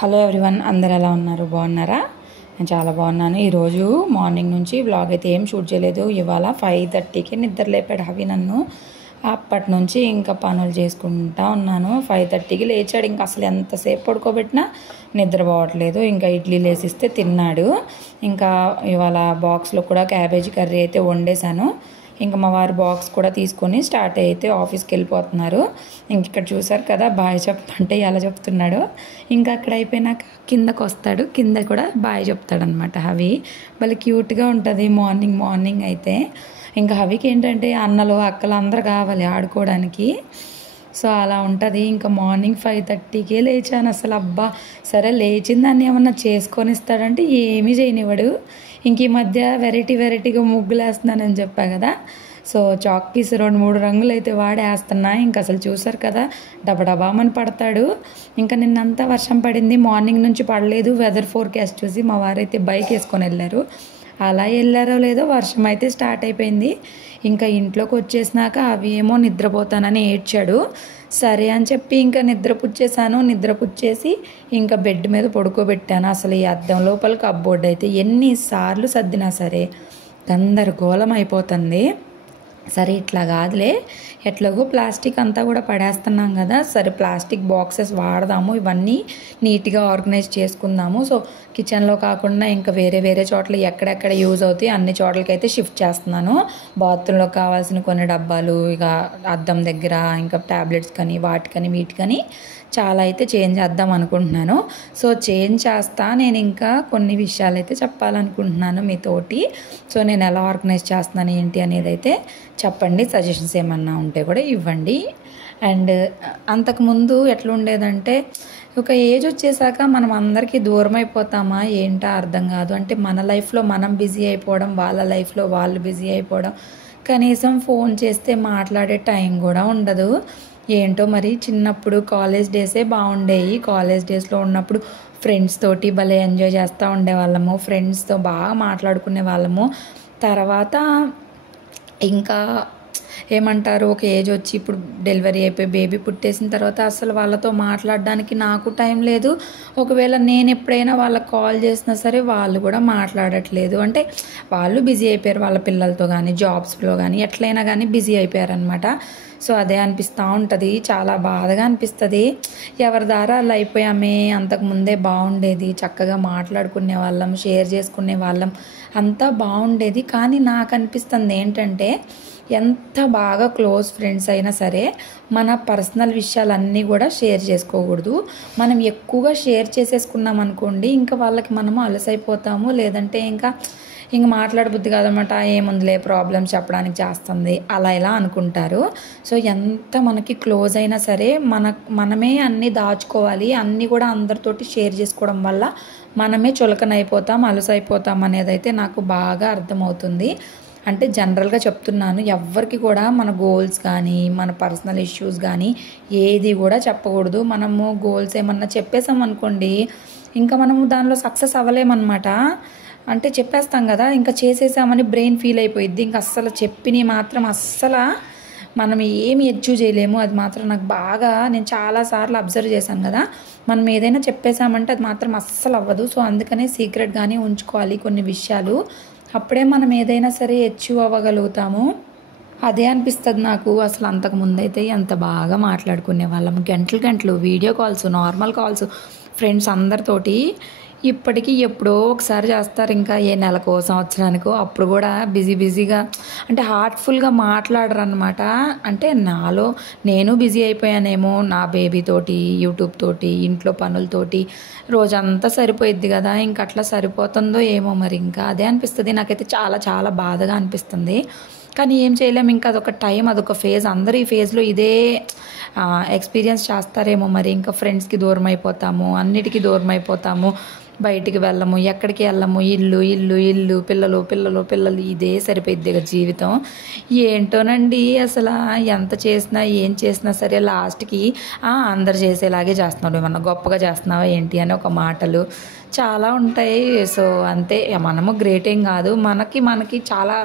Hello everyone, అందరు ఎలా ఉన్నారు? బాగున్నారా? నేను చాలా బాగున్నాను. ఈరోజు మార్నింగ్ నుంచి వ్లాగ్ అయితే ఏం షూట్ చేయలేదు. ఇవాళ 5:30కి నిద్ర లేపాడు హవి నన్ను. అప్పటి నుంచి ఇంకా పనులు చేసుకుంటా ఉన్నాను. 5:30కి లేచాడు. ఇంకా అసలు ఎంతసేపు పడుకోబెట్టినా నిద్రపోవట్లేదు. ఇంకా ఇడ్లీ లేసిస్తే తిన్నాడు. ఇంకా ఇవాళ బాక్స్లో కూడా క్యాబేజీ కర్రీ అయితే వండేశాను. ఇంకా మా వారి బాక్స్ కూడా తీసుకొని స్టార్ట్ అయితే ఆఫీస్కి వెళ్ళిపోతున్నారు. ఇంక ఇక్కడ చూసారు కదా, బాయ్ చెప్పంటే ఎలా చెప్తున్నాడు. ఇంకా అక్కడ అయిపోయినాక కిందకు వస్తాడు, కింద కూడా బాయ్ చెప్తాడు అనమాట. హవి భలే క్యూట్గా ఉంటుంది మార్నింగ్ అయితే. ఇంకా హవికి ఏంటంటే అన్నలు అక్కలు అందరు కావాలి ఆడుకోవడానికి. సో అలా ఉంటుంది. ఇంకా మార్నింగ్ 5:30కే లేచాను. అసలు అబ్బా సరే లేచిన దాన్ని ఏమన్నా చేసుకొని ఇస్తాడంటే ఏమీ చేయనివాడు. ఇంక ఈ మధ్య వెరైటీగా ముగ్గులు వేస్తున్నానని చెప్పా కదా. సో చాక్ పీస్ 2-3 రంగులు అయితే వాడేస్తున్నా. ఇంకా అసలు చూసారు కదా, డబడబామని పడతాడు. ఇంకా నిన్నంతా వర్షం పడింది, మార్నింగ్ నుంచి పడలేదు. వెదర్ ఫోర్కాస్ట్ చూసి మా వారైతే బైక్ వేసుకొని వెళ్ళారు. అలా వెళ్ళారో లేదో వర్షం అయితే స్టార్ట్ అయిపోయింది. ఇంకా ఇంట్లోకి వచ్చేసినాక అవి ఏమో నిద్రపోతానని ఏడ్చాడు. సరే అని చెప్పి ఇంకా నిద్రపుచ్చేసి ఇంకా బెడ్ మీద పడుకోబెట్టాను. అసలు ఈ అద్దం లోపల కప్బోర్డ్ అయితే ఎన్నిసార్లు సర్దినా సరే గందరగోళం అయిపోతుంది. సరే ఇట్లా కాదులే, ఎట్లాగో ప్లాస్టిక్ అంతా కూడా పడేస్తున్నాం కదా, సరే ప్లాస్టిక్ బాక్సెస్ వాడదాము, ఇవన్నీ నీట్గా ఆర్గనైజ్ చేసుకుందాము. సో కిచెన్లో కాకుండా ఇంకా వేరే చోట్ల ఎక్కడెక్కడ యూజ్ అవుతాయి అన్ని చోట్లకి అయితే షిఫ్ట్ చేస్తున్నాను. బాత్రూంలో కావాల్సిన కొన్ని డబ్బాలు, ఇక అద్దం దగ్గర ఇంకా ట్యాబ్లెట్స్ కానీ వాటికని వీటికని చాలా అయితే చేంజ్ చేద్దాం అనుకుంటున్నాను. సో చేంజ్ చేస్తా. నేను ఇంకా కొన్ని విషయాలు అయితే చెప్పాలనుకుంటున్నాను మీతోటి. సో నేను ఎలా ఆర్గనైజ్ చేస్తున్నాను ఏంటి అనేది అయితే చెప్పండి. సజెషన్స్ ఏమన్నా ఉంటే కూడా ఇవ్వండి. అండ్ అంతకుముందు ఎట్లా ఉండేదంటే, ఒక ఏజ్ వచ్చేసాక మనం అందరికీ దూరం అయిపోతామా ఏంటో అర్థం కాదు. అంటే మన లైఫ్లో మనం బిజీ అయిపోవడం, వాళ్ళ లైఫ్లో వాళ్ళు బిజీ అయిపోవడం, కనీసం ఫోన్ చేస్తే మాట్లాడే టైం కూడా ఉండదు. ఏంటో మరి చిన్నప్పుడు కాలేజ్ డేసే బాగుండేవి. కాలేజ్ డేస్లో ఉన్నప్పుడు ఫ్రెండ్స్ తోటి భలే ఎంజాయ్ చేస్తూ ఉండేవాళ్ళము, ఫ్రెండ్స్తో బాగా మాట్లాడుకునే వాళ్ళము. తర్వాత ఇంకా ఏమంటారు, ఒక ఏజ్ వచ్చి ఇప్పుడు డెలివరీ అయిపోయి బేబీ పుట్టేసిన తర్వాత అసలు వాళ్ళతో మాట్లాడడానికి నాకు టైం లేదు. ఒకవేళ నేను ఎప్పుడైనా వాళ్ళకి కాల్ చేసినా సరే వాళ్ళు కూడా మాట్లాడట్లేదు. అంటే వాళ్ళు బిజీ అయిపోయారు వాళ్ళ పిల్లలతో కానీ జాబ్స్లో కానీ ఎట్లయినా కానీ బిజీ అయిపోయారు అనమాట. సో అదే అనిపిస్తూ ఉంటుంది, చాలా బాధగా అనిపిస్తుంది. ఎవరి దారా అలా అయిపోయామే, అంతకుముందే బాగుండేది, చక్కగా మాట్లాడుకునే వాళ్ళం, షేర్ చేసుకునే వాళ్ళం, అంతా బాగుండేది. కానీ నాకు అనిపిస్తుంది ఏంటంటే, ఎంత బాగా క్లోజ్ ఫ్రెండ్స్ అయినా సరే మన పర్సనల్ విషయాలన్నీ కూడా షేర్ చేసుకోకూడదు. మనం ఎక్కువగా షేర్ చేసేసుకున్నాం అనుకోండి, ఇంకా వాళ్ళకి మనము అలసైపోతాము. లేదంటే ఇంకా మాట్లాడబుద్ధి కాదనమాట. ఏముందిలే ప్రాబ్లమ్స్ చెప్పడానికి చేస్తుంది అలా ఇలా అనుకుంటారు. సో ఎంత మనకి క్లోజ్ అయినా సరే మనమే అన్నీ దాచుకోవాలి. అన్నీ కూడా అందరితోటి షేర్ చేసుకోవడం వల్ల మనమే చులకనైపోతాం, అలసైపోతాం అనేది అయితే నాకు బాగా అర్థమవుతుంది. అంటే జనరల్గా చెప్తున్నాను, ఎవ్వరికి కూడా మన గోల్స్ కానీ మన పర్సనల్ ఇష్యూస్ కానీ ఏది కూడా చెప్పకూడదు. మనము గోల్స్ ఏమన్నా చెప్పేసాం అనుకోండి, ఇంకా మనము దానిలో సక్సెస్ అవ్వలేమన్నమాట. అంటే చెప్పేస్తాం కదా, ఇంకా చేసేసామని బ్రెయిన్ ఫీల్ అయిపోయిద్ది. ఇంకా అస్సలు చెప్పినవి మాత్రం అస్సలు మనం ఏమి అచీవ్ చేయలేము. అది మాత్రం నాకు బాగా, నేను చాలాసార్లు అబ్జర్వ్ చేశాను కదా, మనం ఏదైనా చెప్పేసామంటే అది మాత్రం అస్సలు అవ్వదు. సో అందుకనే సీక్రెట్గానే ఉంచుకోవాలి కొన్ని విషయాలు. అప్పుడే మనం ఏదైనా సరే అచీవ్ అవ్వగలుగుతాము. అదే అనిపిస్తుంది నాకు. అసలు అంతకుముందైతే ఎంత బాగా మాట్లాడుకునే వాళ్ళం, గంటలు video calls, normal calls friends అందరితోటి. ఇప్పటికీ ఎప్పుడో ఒకసారి చేస్తారు, ఇంకా ఏ నెలకో సంవత్సరానికో. అప్పుడు కూడా బిజీగా అంటే హార్ట్ఫుల్గా మాట్లాడరు అనమాట. అంటే నాలో నేను బిజీ అయిపోయానేమో, నా బేబీ తోటి, యూట్యూబ్ తోటి, ఇంట్లో పనులతోటి రోజంతా సరిపోయిద్ది కదా. ఇంకా అట్లా సరిపోతుందో ఏమో మరి. ఇంకా అదే అనిపిస్తుంది నాకైతే, చాలా బాధగా అనిపిస్తుంది. కానీ ఏం చేయలేము, ఇంకా అదొక టైం, అదొక ఫేజ్. అందరూ ఈ ఫేజ్లో ఇదే ఎక్స్పీరియన్స్ చేస్తారేమో మరి. ఇంకా ఫ్రెండ్స్కి దూరం అయిపోతాము, అన్నిటికీ దూరం అయిపోతాము, బయటికి వెళ్ళము, ఎక్కడికి వెళ్ళము, ఇల్లు పిల్లలు ఇదే సరిపోయిద్ది జీవితం. ఏంటోనండి, అసలు ఎంత చేసినా ఏం చేసినా సరే లాస్ట్కి అందరు చేసేలాగే చేస్తున్నాడు, ఏమన్నా గొప్పగా చేస్తున్నావా ఏంటి అని ఒక మాటలు చాలా ఉంటాయి. సో అంతే, మనము గ్రేట్ ఏం కాదు, మనకి చాలా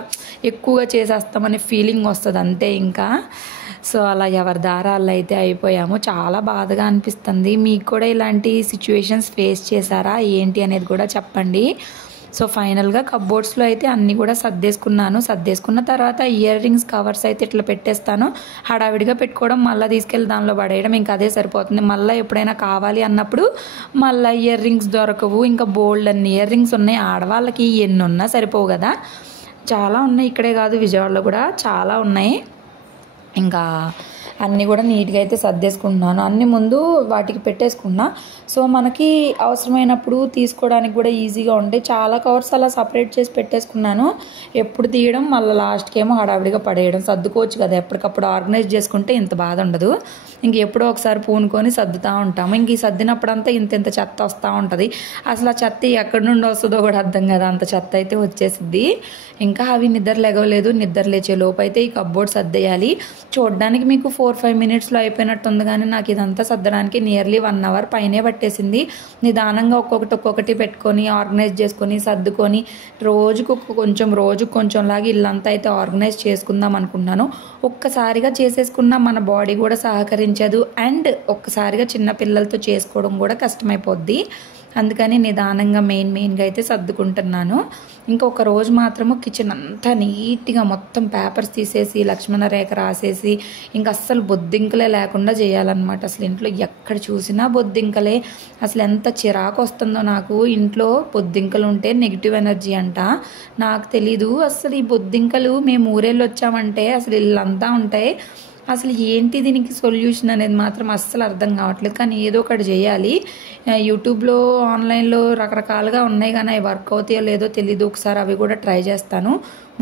ఎక్కువగా చేసేస్తామనే ఫీలింగ్ వస్తుంది అంతే. ఇంకా సో అలా ఎవరి దారాల్లో అయితే అయిపోయాము. చాలా బాధగా అనిపిస్తుంది. మీకు కూడా ఇలాంటి సిచ్యువేషన్స్ ఫేస్ చేశారా ఏంటి అనేది కూడా చెప్పండి. సో ఫైనల్గా కప్బోర్డ్స్లో అయితే అన్నీ కూడా సర్దేసుకున్నాను. సర్దేసుకున్న తర్వాత ఇయర్ రింగ్స్ కవర్స్ అయితే ఇట్లా పెట్టేస్తాను. హడావిడిగా పెట్టుకోవడం, మళ్ళీ తీసుకెళ్ళి దానిలో పడేయడం, ఇంకా అదే సరిపోతుంది. మళ్ళీ ఎప్పుడైనా కావాలి అన్నప్పుడు మళ్ళీ ఇయర్ రింగ్స్ దొరకవు. ఇంకా బోల్డ్ అన్ని ఇయర్ రింగ్స్ ఉన్నాయి. ఆడవాళ్ళకి ఎన్ని ఉన్నా సరిపోవు కదా, చాలా ఉన్నాయి. ఇక్కడే కాదు, విజయవాడలో కూడా చాలా ఉన్నాయి. ఇంకా అన్నీ కూడా నీట్గా అయితే సర్దేసుకుంటున్నాను. అన్నీ ముందు వాటికి పెట్టేసుకున్నా. సో మనకి అవసరమైనప్పుడు తీసుకోవడానికి కూడా ఈజీగా ఉంటాయి. చాలా కవర్స్ అలా సపరేట్ చేసి పెట్టేసుకున్నాను. ఎప్పుడు తీయడం, మళ్ళీ లాస్ట్కి ఏమో హడావిడిగా పడేయడం. సర్దుకోవచ్చు కదా, ఎప్పటికప్పుడు ఆర్గనైజ్ చేసుకుంటే ఇంత బాధ ఉండదు. ఇంక ఎప్పుడో ఒకసారి పూనుకొని సర్దుతూ ఉంటాము. ఇంక ఈ సర్దినప్పుడంతా ఇంత చెత్త వస్తూ ఉంటుంది. అసలు ఆ చెత్త ఎక్కడి నుండి వస్తుందో కూడా అర్థం కదా, అంత చెత్త అయితే వచ్చేసిద్ది. ఇంకా అవి నిద్ర లేగలేదు. నిద్ర లేచే లోపు అయితే ఈ కప్బోర్డ్ సర్దేయాలి. చూడడానికి మీకు 4-5 మినిట్స్లో అయిపోయినట్టుంది, కానీ నాకు ఇదంతా సర్దడానికి నియర్లీ 1 అవర్ పైనే పట్టేసింది. నిదానంగా ఒక్కొక్కటి పెట్టుకొని ఆర్గనైజ్ చేసుకొని సర్దుకొని రోజుకు కొంచెం లాగా ఇల్లంతా అయితే ఆర్గనైజ్ చేసుకుందాం అనుకున్నాను. ఒక్కసారిగా చేసేసుకున్న మన బాడీ కూడా సహకరించదు. అండ్ ఒక్కసారిగా చిన్న పిల్లలతో చేసుకోవడం కూడా కష్టమైపోద్ది. అందుకని నిదానంగా మెయిన్గా అయితే సర్దుకుంటున్నాను. ఇంకొక రోజు మాత్రము కిచెన్ అంతా నీట్గా మొత్తం పేపర్స్ తీసేసి లక్ష్మణ రేఖ రాసేసి ఇంకా అస్సలు బొద్దింకలే లేకుండా చేయాలన్నమాట. అసలు ఇంట్లో ఎక్కడ చూసినా బొద్దింకలే. అసలు ఎంత చిరాకు వస్తుందో నాకు. ఇంట్లో బొద్దింకలు ఉంటే నెగిటివ్ ఎనర్జీ అంట. నాకు తెలీదు అసలు ఈ బొద్దింకలు. మేము ఊరేళ్ళు వచ్చామంటే అసలు ఇల్లంతా ఉంటాయి. అసలు ఏంటి దీనికి సొల్యూషన్ అనేది మాత్రం అస్సలు అర్థం కావట్లేదు. కానీ ఏదో ఒకటి చేయాలి. యూట్యూబ్లో ఆన్లైన్లో రకరకాలుగా ఉన్నాయి, కానీ అవి వర్క్ అవుతాయో లేదో తెలీదు. ఒకసారి అవి కూడా ట్రై చేస్తాను.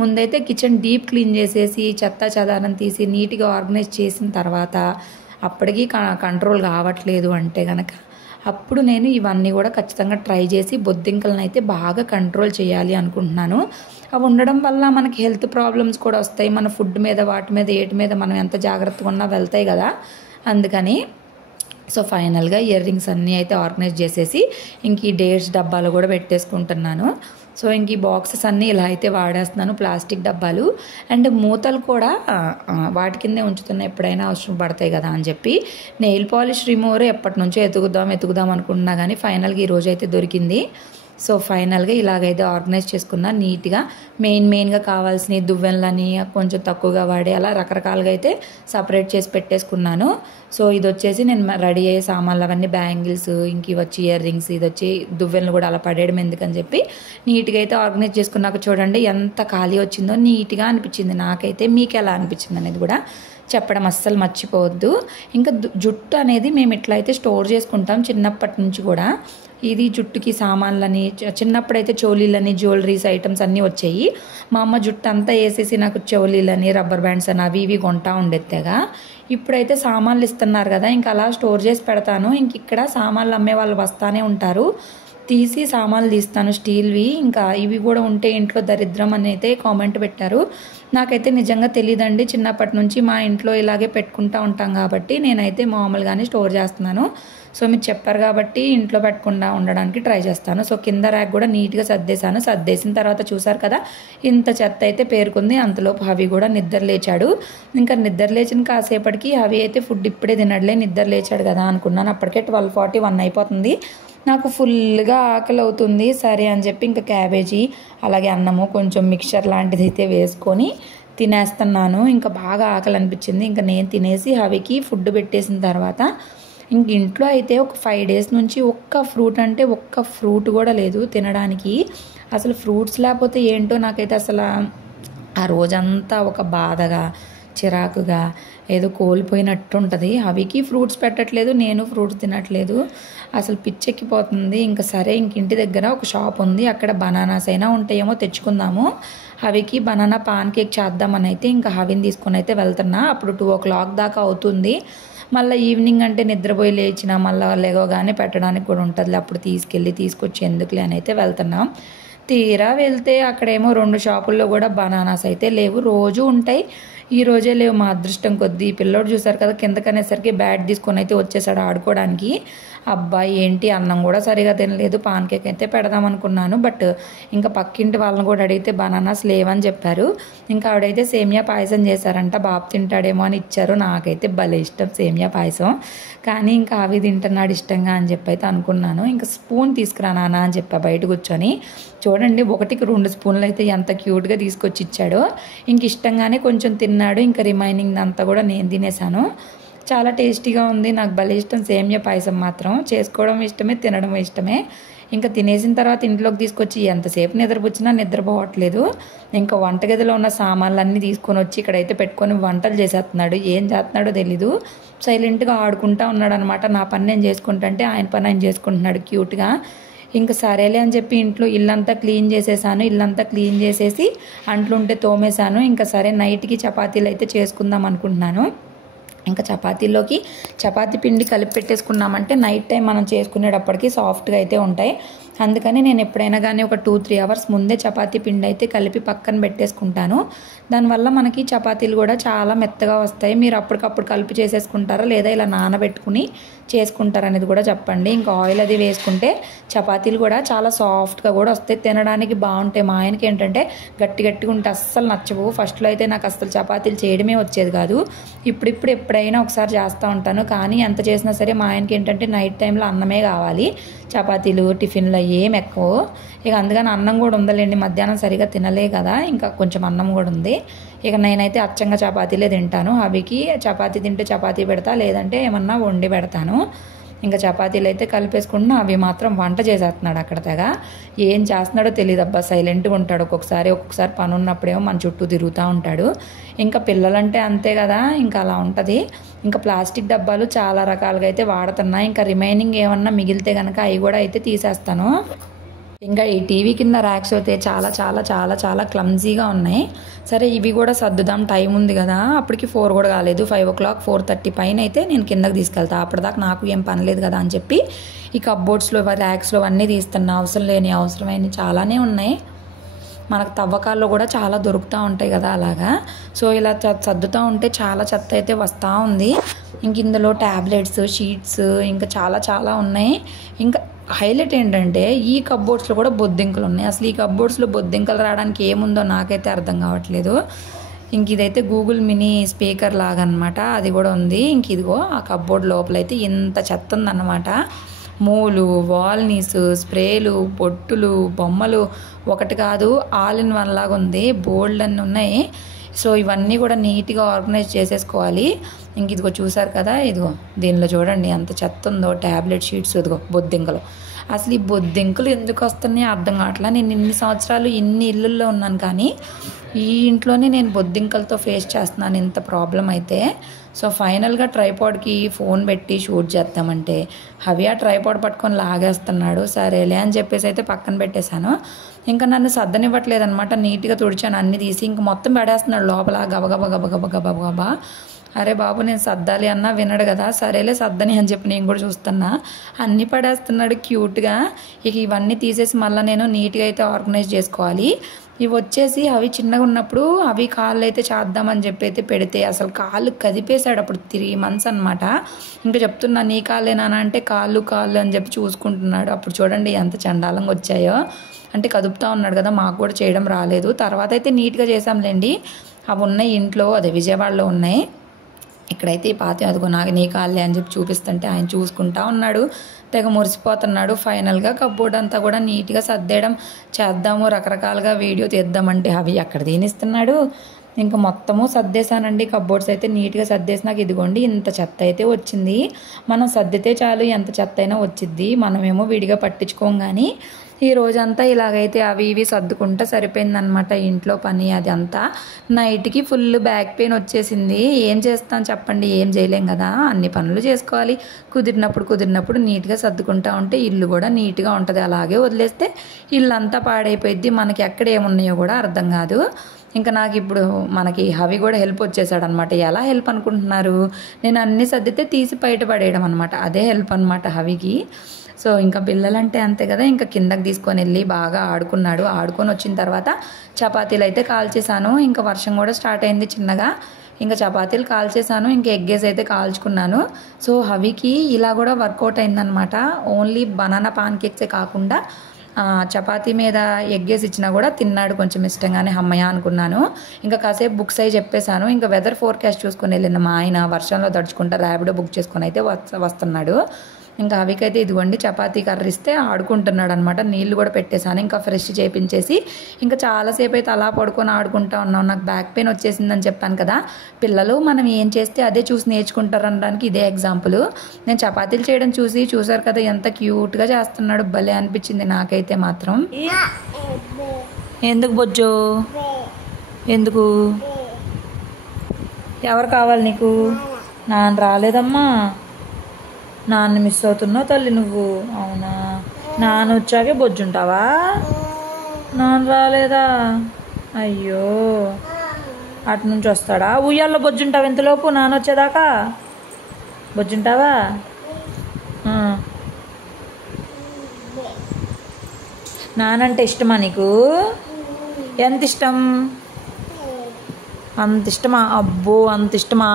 ముందైతే కిచెన్ డీప్ క్లీన్ చేసేసి చెత్త చెదారం తీసి నీట్గా ఆర్గనైజ్ చేసిన తర్వాత అప్పటికి కంట్రోల్ కావట్లేదు అంటే కనుక అప్పుడు నేను ఇవన్నీ కూడా ఖచ్చితంగా ట్రై చేసి బొద్దింకలను అయితే బాగా కంట్రోల్ చేయాలి అనుకుంటున్నాను. అవి ఉండడం వల్ల మనకి హెల్త్ ప్రాబ్లమ్స్ కూడా వస్తాయి. మన ఫుడ్ మీద వాటి మీద ఏటి మీద మనం ఎంత జాగ్రత్తగా ఉన్నా వెళ్తాయి కదా, అందుకని. సో ఫైనల్గా ఇయర్ రింగ్స్ అన్నీ అయితే ఆర్గనైజ్ చేసేసి ఇంక ఈ డేట్స్ డబ్బాలు కూడా పెట్టేసుకుంటున్నాను. సో ఇంక ఈ బాక్సెస్ అన్నీ ఇలా అయితే వాడేస్తున్నాను, ప్లాస్టిక్ డబ్బాలు. అండ్ మూతలు కూడా వాటి కిందే ఉంచుతున్నా, ఎప్పుడైనా అవసరం పడతాయి కదా అని చెప్పి. నెయిల్ పాలిష్ రిమూవర్ ఎప్పటి నుంచో ఎతుకుదాం అనుకుంటున్నా, కానీ ఫైనల్గా ఈరోజు అయితే దొరికింది. సో ఫైనల్గా ఇలాగైతే ఆర్గనైజ్ చేసుకున్నా నీట్గా. మెయిన్గా కావాల్సిన దువ్వెనలని కొంచెం తక్కువగా వాడి అలా రకరకాలుగా అయితే సపరేట్ చేసి పెట్టేసుకున్నాను. సో ఇది వచ్చేసి నేను రెడీ అయ్యే సామాన్లు అవన్నీ, బ్యాంగిల్స్, ఇంక ఇవి వచ్చి ఇయర్ రింగ్స్, ఇది వచ్చి దువ్వెనలు కూడా అలా పడేయడం ఎందుకని చెప్పి నీట్గా అయితే ఆర్గనైజ్ చేసుకున్నాక చూడండి ఎంత ఖాళీ వచ్చిందో. నీట్గా అనిపించింది నాకైతే. మీకు ఎలా అనిపించింది అనేది కూడా చెప్పడం అస్సలు మర్చిపోవద్దు. ఇంకా జుట్టు అనేది మేము ఇట్లా అయితే స్టోర్ చేసుకుంటాం చిన్నప్పటి నుంచి కూడా. ఇది జుట్టుకి సామాన్లని, చిన్నప్పుడైతే చోలీలని, జ్యువెలరీస్ ఐటమ్స్ అన్నీ వచ్చాయి. మా అమ్మ జుట్టు అంతా వేసేసి నాకు చోలీలని, రబ్బర్ బ్యాండ్స్ అని అవి ఇవి కొంటా ఉండేత్తేగా. ఇప్పుడైతే సామాన్లు ఇస్తున్నారు కదా, ఇంకా అలా స్టోర్ చేసి పెడతాను. ఇంక ఇక్కడ సామాన్లు అమ్మే వాళ్ళు వస్తానే ఉంటారు, తీసి సామాన్లు తీస్తాను స్టీల్వి. ఇంకా ఇవి కూడా ఉంటే ఇంట్లో దరిద్రం అని అయితే కామెంట్ పెట్టారు. నాకైతే నిజంగా తెలియదండి. చిన్నప్పటి నుంచి మా ఇంట్లో ఇలాగే పెట్టుకుంటూ ఉంటాం కాబట్టి నేనైతే మామూలుగానే స్టోర్ చేస్తున్నాను. సో మీరు చెప్పారు కాబట్టి ఇంట్లో పెట్టకుండా ఉండడానికి ట్రై చేస్తాను. సో కింద ర్యాక్ కూడా నీట్గా సర్దేశాను. సర్దేసిన తర్వాత చూసారు కదా ఇంత చెత్త అయితే పేరుకుంది. అంతలోపు హవి కూడా నిద్ర లేచాడు. ఇంకా నిద్ర లేచిన కాసేపటికి హవి అయితే ఫుడ్ ఇప్పుడే తినడలే, నిద్ర లేచాడు కదా అనుకున్నాను. అప్పటికే 12:41 అయిపోతుంది. నాకు ఫుల్గా ఆకలి అవుతుంది. సరే అని చెప్పి ఇంకా క్యాబేజీ అలాగే అన్నము కొంచెం మిక్చర్ లాంటిది అయితే వేసుకొని తినేస్తున్నాను. ఇంకా బాగా ఆకలి అనిపించింది. ఇంకా నేను తినేసి హవికి ఫుడ్ పెట్టేసిన తర్వాత ఇంక ఇంట్లో అయితే ఒక 5 డేస్ నుంచి ఒక్క ఫ్రూట్ అంటే ఒక్క ఫ్రూట్ కూడా లేదు తినడానికి. అసలు ఫ్రూట్స్ లేకపోతే ఏంటో నాకైతే అసలు ఆ రోజంతా ఒక బాధగా, చిరాకుగా, ఏదో కోల్పోయినట్టు ఉంటుంది. అవికి ఫ్రూట్స్ పెట్టట్లేదు, నేను ఫ్రూట్స్ తినట్లేదు. అసలు పిచ్చెక్కిపోతుంది. ఇంకా సరే ఇంక ఇంటి దగ్గర ఒక షాప్ ఉంది, అక్కడ బనానాస్ అయినా ఉంటాయేమో తెచ్చుకుందాము. హవికి బనానా పాన్ కేక్ చేద్దామని అయితే ఇంకా హవిని తీసుకొని అయితే వెళ్తున్నా. అప్పుడు 2 o'clock దాకా అవుతుంది. మళ్ళీ ఈవినింగ్ అంటే నిద్రపోయి లేచిన మళ్ళీ లేవగానే పెట్టడానికి కూడా ఉంటుంది, అప్పుడు తీసుకొచ్చి ఎందుకులే అని అయితే వెళ్తున్నాం. తీరా వెళ్తే అక్కడేమో 2 షాపుల్లో కూడా బనానాస్ అయితే లేవు. రోజు ఉంటాయి, ఈ రోజే లేవు. మా అదృష్టం కొద్దీ పిల్లోడు చూసారు కదా కిందకనేసరికి బ్యాట్ తీసుకొని అయితే వచ్చేసాడు ఆడుకోవడానికి. అబ్బాయి ఏంటి అన్నం కూడా సరిగా తినలేదు, పాన్ కేక్ అయితే పెడదాం అనుకున్నాను. బట్ ఇంకా పక్కింటి వాళ్ళని కూడా అడిగితే బనానాస్ లేవని చెప్పారు. ఇంకా ఆవిడైతే సేమియా పాయసం చేశారంట, బాబు తింటాడేమో అని ఇచ్చారు. నాకైతే భలే ఇష్టం సేమియా పాయసం, కానీ ఇంకా అవి తింటున్నాడు ఇష్టంగా అని చెప్పి అయితే అనుకున్నాను. ఇంకా స్పూన్ తీసుకురా నాన్న అని చెప్పా బయట కూర్చొని. చూడండి 1కి 2 స్పూన్లు అయితే ఎంత క్యూట్గా తీసుకొచ్చి ఇచ్చాడో. ఇంక ఇష్టంగానే కొంచెం తిన్నాడు, ఇంకా రిమైనింగ్ అంతా కూడా నేను తినేసాను. చాలా టేస్టీగా ఉంది, నాకు భలే ఇష్టం సేమియా పాయసం మాత్రం. చేసుకోవడం ఇష్టమే, తినడం ఇష్టమే. ఇంకా తినేసిన తర్వాత ఇంట్లోకి తీసుకొచ్చి ఎంతసేపు నిద్రపుచ్చినా నిద్రపోవట్లేదు. ఇంకా వంటగదిలో ఉన్న సామాన్లన్నీ తీసుకొని వచ్చి ఇక్కడైతే పెట్టుకొని వంటలు చేసేస్తున్నాడు. ఏం చేస్తున్నాడో తెలీదు, సైలెంట్గా ఆడుకుంటా ఉన్నాడు అనమాట. నా పని నేను చేసుకుంటుంటే ఆయన పని ఆయన చేసుకుంటున్నాడు క్యూట్గా. ఇంకా సరేలే అని చెప్పి ఇంట్లో ఇల్లంతా క్లీన్ చేసేసాను. ఇల్లంతా క్లీన్ చేసేసి అంట్లుంటే తోమేశాను. ఇంకా సరే నైట్కి చపాతీలు అయితే చేసుకుందాం అనుకుంటున్నాను. ఇంకా చపాతీలోకి చపాతీ పిండి కలిపి పెట్టేసుకున్నామంటే నైట్ టైం మనం చేసుకునేటప్పటికి సాఫ్ట్గా అయితే ఉంటాయి. అందుకని నేను ఎప్పుడైనా కానీ ఒక 2-3 అవర్స్ ముందే చపాతీ పిండి అయితే కలిపి పక్కన పెట్టేసుకుంటాను. దానివల్ల మనకి చపాతీలు కూడా చాలా మెత్తగా వస్తాయి. మీరు అప్పటికప్పుడు కలిపి చేసేసుకుంటారా లేదా ఇలా నానబెట్టుకుని చేసుకుంటారనేది కూడా చెప్పండి. ఇంకా ఆయిల్ అది వేసుకుంటే చపాతీలు కూడా చాలా సాఫ్ట్గా కూడా వస్తాయి, తినడానికి బాగుంటాయి. మా ఆయనకి ఏంటంటే గట్టిగా ఉంటే అస్సలు నచ్చవు. ఫస్ట్లో అయితే నాకు అస్సలు చపాతీలు చేయడమే వచ్చేది కాదు. ఇప్పుడు ఎప్పుడైనా ఒకసారి చేస్తూ ఉంటాను. కానీ ఎంత చేసినా సరే మా ఆయనకి ఏంటంటే నైట్ టైంలో అన్నమే కావాలి, చపాతీలు టిఫిన్లు ఏం ఎక్కువ. ఇక అందుకని అన్నం కూడా ఉందలేండి, మధ్యాహ్నం సరిగా తినలే కదా, ఇంకా కొంచెం అన్నం కూడా ఉంది. ఇక నేనైతే అచ్చంగా చపాతీలే తింటాను. అవికి చపాతీ తింటే చపాతీ పెడతా, లేదంటే ఏమన్నా వండి పెడతాను. ఇంకా చపాతీలు అయితే కలిపేసుకుంటున్నా, అవి మాత్రం వంట చేసేస్తున్నాడు అక్కడ తెగ. ఏం చేస్తున్నాడో తెలియదు అబ్బా, సైలెంట్గా ఉంటాడు. ఒక్కొక్కసారి పని ఉన్నప్పుడేమో మన చుట్టూ తిరుగుతూ ఉంటాడు. ఇంకా పిల్లలంటే అంతే కదా, ఇంకా అలా ఉంటుంది. ఇంకా ప్లాస్టిక్ డబ్బాలు చాలా రకాలుగా అయితే వాడుతున్నా. ఇంకా రిమైనింగ్ ఏమన్నా మిగిలితే కనుక అవి కూడా అయితే తీసేస్తాను. ఇంకా ఈ టీవీ కింద ర్యాక్స్ అయితే చాలా చాలా చాలా చాలా క్లమ్జీగా ఉన్నాయి. సరే ఇవి కూడా సర్దుదాం, టైం ఉంది కదా, అప్పటికి 4 కూడా కాలేదు, 5 o'clock 4:30 పైన అయితే నేను కిందకి తీసుకెళ్తాను. అప్పటిదాకా నాకు ఏం పని లేదు కదా అని చెప్పి ఈ కప్బోర్డ్స్లో ర్యాక్స్లో అన్నీ తీస్తున్నా. అవసరమైనవి చాలానే ఉన్నాయి. మనకు తవ్వకాల్లో కూడా చాలా దొరుకుతూ ఉంటాయి కదా అలాగా. సో ఇలా సర్దుతూ ఉంటే చాలా చెత్త అయితే వస్తూ ఉంది. ఇంక ఇందులో ట్యాబ్లెట్స్, షీట్స్ ఇంకా చాలా చాలా ఉన్నాయి. ఇంకా హైలైట్ ఏంటంటే ఈ కప్బోర్డ్స్లో కూడా బొద్దింకలు ఉన్నాయి. అసలు ఈ కప్బోర్డ్స్లో బొద్దింకలు రావడానికి ఏముందో నాకైతే అర్థం కావట్లేదు. ఇంక ఇదైతే గూగుల్ మినీ స్పీకర్ లాగా అనమాట, అది కూడా ఉంది. ఇంక ఇదిగో ఆ కప్బోర్డ్ లోపలైతే ఇంత చెత్త ఉందన్నమాట. మూలు, వాల్నీస్, స్ప్రేలు, పొట్టులు, బొమ్మలు, ఒకటి కాదు ఆల్ ఇన్ వన్ లాగా ఉంది, బోల్డ్ అన్నీ ఉన్నాయి. సో ఇవన్నీ కూడా నీట్గా ఆర్గనైజ్ చేసేసుకోవాలి. ఇంక ఇదిగో చూసారు కదా, ఇదిగో దీనిలో చూడండి ఎంత చెత్త ఉందో, ట్యాబ్లెట్ షీట్స్, ఇదిగో బొద్దింకలు. అసలు ఈ బొద్దింకలు ఎందుకు వస్తున్నాయో అర్థం కావట్లా. నేను ఇన్ని సంవత్సరాలు ఇన్ని ఇళ్ళల్లో ఉన్నాను, కానీ ఈ ఇంట్లోనే నేను బొద్దింకలతో ఫేస్ చేస్తున్నాను ఇంత ప్రాబ్లం అయితే. సో ఫైనల్గా ట్రైపాడ్కి ఫోన్ పెట్టి షూట్ చేద్దామంటే హవి ఆ ట్రైపాడ్ పట్టుకొని లాగేస్తున్నాడు. సరేలే అని చెప్పేసి అయితే పక్కన పెట్టేశాను. ఇంకా నన్ను సర్దనివ్వట్లేదు అనమాట. నీట్గా తుడిచాను అన్నీ తీసి, ఇంక మొత్తం పడేస్తున్నాడు లోపల గబగబా గబగబా గబగబా. అరే బాబు నేను సర్దాలి అన్నా వినడు కదా, సరేలే సర్దని అని చెప్పి నేను కూడా చూస్తున్నా. అన్నీ పడేస్తున్నాడు క్యూట్గా. ఇక ఇవన్నీ తీసేసి మళ్ళీ నేను నీట్గా అయితే ఆర్గనైజ్ చేసుకోవాలి. ఇవి వచ్చేసి అవి చిన్నగా ఉన్నప్పుడు అవి కాళ్ళు అయితే చేద్దామని చెప్పి అయితే పెడితే అసలు కాళ్ళు కదిపేశాడు. అప్పుడు 3 months అనమాట. ఇంకా చెప్తున్నా నీ కాళ్ళేనా అంటే కాళ్ళు అని చెప్పి చూసుకుంటున్నాడు. అప్పుడు చూడండి ఎంత చండాలంగా వచ్చాయో. అంటే కదుపుతూ ఉన్నాడు కదా, మాకు కూడా చేయడం రాలేదు. తర్వాత అయితే నీట్గా చేసాంలేండి. అవి ఉన్నాయి ఇంట్లో, అదే విజయవాడలో ఉన్నాయి. ఇక్కడైతే ఈ పాత అదిగో నాకు నీ కాళ్ళే అని చెప్పి చూపిస్తుంటే ఆయన చూసుకుంటా ఉన్నాడు, తెగ మురిసిపోతున్నాడు. ఫైనల్గా కప్బోర్డ్ అంతా కూడా నీట్గా సర్దేయడం చేద్దాము, రకరకాలుగా వీడియో తీద్దామంటే అవి అక్కడ తీనిస్తున్నాడు. ఇంకా మొత్తము సర్దేశానండి. కప్బోర్డ్స్ అయితే నీట్గా సర్దేసినాక ఇదిగోండి ఇంత చెత్త అయితే వచ్చింది. మనం సర్దితే చాలు ఎంత చెత్త అయినా వచ్చిద్ది, మనమేమో విడిగా పట్టించుకోం. కానీ ఈ రోజంతా ఇలాగైతే అవి ఇవి సర్దుకుంటా సరిపోయిందనమాట ఇంట్లో పని. అది అంతా నైట్కి ఫుల్ బ్యాక్ పెయిన్ వచ్చేసింది. ఏం చేస్తాం చెప్పండి, ఏం చేయలేం కదా, అన్ని పనులు చేసుకోవాలి. కుదిరినప్పుడు నీట్గా సర్దుకుంటా ఉంటే ఇల్లు కూడా నీట్గా ఉంటుంది. అలాగే వదిలేస్తే ఇల్లు అంతా పాడైపోయిద్ది, మనకి ఎక్కడ ఏమున్నాయో కూడా అర్థం కాదు. ఇంకా నాకు ఇప్పుడు మనకి హవి కూడా హెల్ప్ వచ్చేసాడు అనమాట. ఎలా హెల్ప్ అనుకుంటున్నారు, నేను అన్నీ సర్దితే తీసి బయట పడేయడం అనమాట, అదే హెల్ప్ అనమాట హవికి. సో ఇంకా పిల్లలంటే అంతే కదా, ఇంకా కిందకి తీసుకొని వెళ్ళి బాగా ఆడుకున్నాడు. ఆడుకొని వచ్చిన తర్వాత చపాతీలు అయితే కాల్చేసాను. ఇంకా వర్షం కూడా స్టార్ట్ అయింది చిన్నగా. ఇంకా చపాతీలు కాల్చేసాను, ఇంకా ఎగ్గేసి అయితే కాల్చుకున్నాను. సో హవికి ఇలా కూడా వర్కౌట్ అయిందనమాట. ఓన్లీ బనానా పాన్ కేక్సే కాకుండా చపాతీ మీద ఎగ్గేసి ఇచ్చినా కూడా తిన్నాడు కొంచెం ఇష్టంగానే. అమ్మయ్య అనుకున్నాను. ఇంకా కాసేపు బుక్స్ అయి చెప్పేశాను. ఇంకా వెదర్ ఫోర్కాస్ట్ చూసుకొని వెళ్ళిన మా ఆయన వర్షంలో తడుచుకుంటా ర్యాపిడో బుక్ చేసుకొని అయితే వస్తున్నాడు. ఇంకా అవికైతే ఇదిగోండి చపాతీ కర్రిస్తే ఆడుకుంటున్నాడు అనమాట. నీళ్ళు కూడా పెట్టేశాను, ఇంకా ఫ్రెష్ చేపించేసి ఇంకా చాలాసేపు అయితే అలా పడుకొని ఆడుకుంటా ఉన్నాం. నాకు బ్యాక్ పెయిన్ వచ్చేసిందని చెప్పాను కదా. పిల్లలు మనం ఏం చేస్తే అదే చూసి నేర్చుకుంటారు అనడానికి ఇదే ఎగ్జాంపుల్. నేను చపాతీలు చేయడం చూసారు కదా ఎంత క్యూట్గా చేస్తున్నాడు, భలే అనిపించింది నాకైతే మాత్రం. ఎందుకు బొజ్జో, ఎందుకు, ఎవరు కావాలి నీకు? నాన్న రాలేదమ్మా, నాన్న మిస్ అవుతున్నావు తల్లి నువ్వు. అవునా, నాన్న వచ్చాకే బొజ్జుంటావా? నాన్న రాలేదా? అయ్యో, అటు నుంచి వస్తాడా? ఉయ్యాల్లో బొజ్జుంటావు ఎంతలోపు నాన్న వచ్చేదాకా బొజ్జుంటావా? నానంటే ఇష్టమా నీకు? ఎంత ఇష్టం? అంత ఇష్టమా? అబ్బో అంత ఇష్టమా?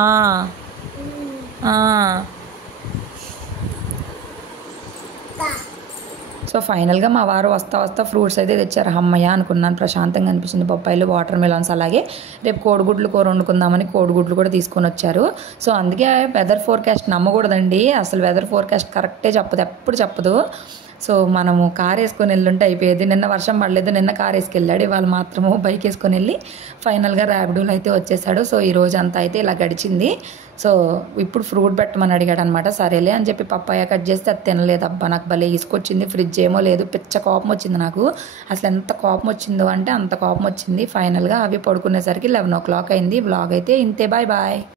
సో ఫైనల్గా మా వారు వస్తా ఫ్రూట్స్ అయితే తెచ్చారు. అమ్మయ్య అనుకున్నాను, ప్రశాంతంగా అనిపించింది. బొప్పాయిలు, వాటర్ మెలాన్స్, అలాగే రేపు కోడిగుడ్లు కూర వండుకుందామని కోడిగుడ్లు కూడా తీసుకొని వచ్చారు. సో అందుకే వెదర్ ఫోర్కాస్ట్ నమ్మకూడదండి, అసలు వెదర్ ఫోర్కాస్ట్ కరెక్టే చెప్పదు, ఎప్పుడు చెప్పదు. సో మనము కార్ వేసుకొని వెళ్ళుంటే అయిపోయేది. నిన్న వర్షం పడలేదు, నిన్న కార్ వేసుకెళ్ళాడు, ఇవాళ మాత్రము బైక్ వేసుకొని వెళ్ళి ఫైనల్గా ర్యాపిడోలో అయితే వచ్చేసాడు. సో ఈ రోజు అంతా అయితే ఇలా గడిచింది. సో ఇప్పుడు ఫ్రూట్ పెట్టమని అడిగాడు అనమాట. సరేలే అని చెప్పి పప్పాయ కట్ చేస్తే అది తినలేదు. అబ్బా నాకు భలే తీసుకొచ్చింది, ఫ్రిడ్జ్ ఏమో లేదు, పిచ్చ కోపం వచ్చింది నాకు. అసలు ఎంత కోపం వచ్చిందో అంటే అంత కోపం వచ్చింది. ఫైనల్గా అవి పడుకునేసరికి 11 o'clock అయింది. వ్లాగ్ అయితే ఇంతే, బాయ్ బాయ్.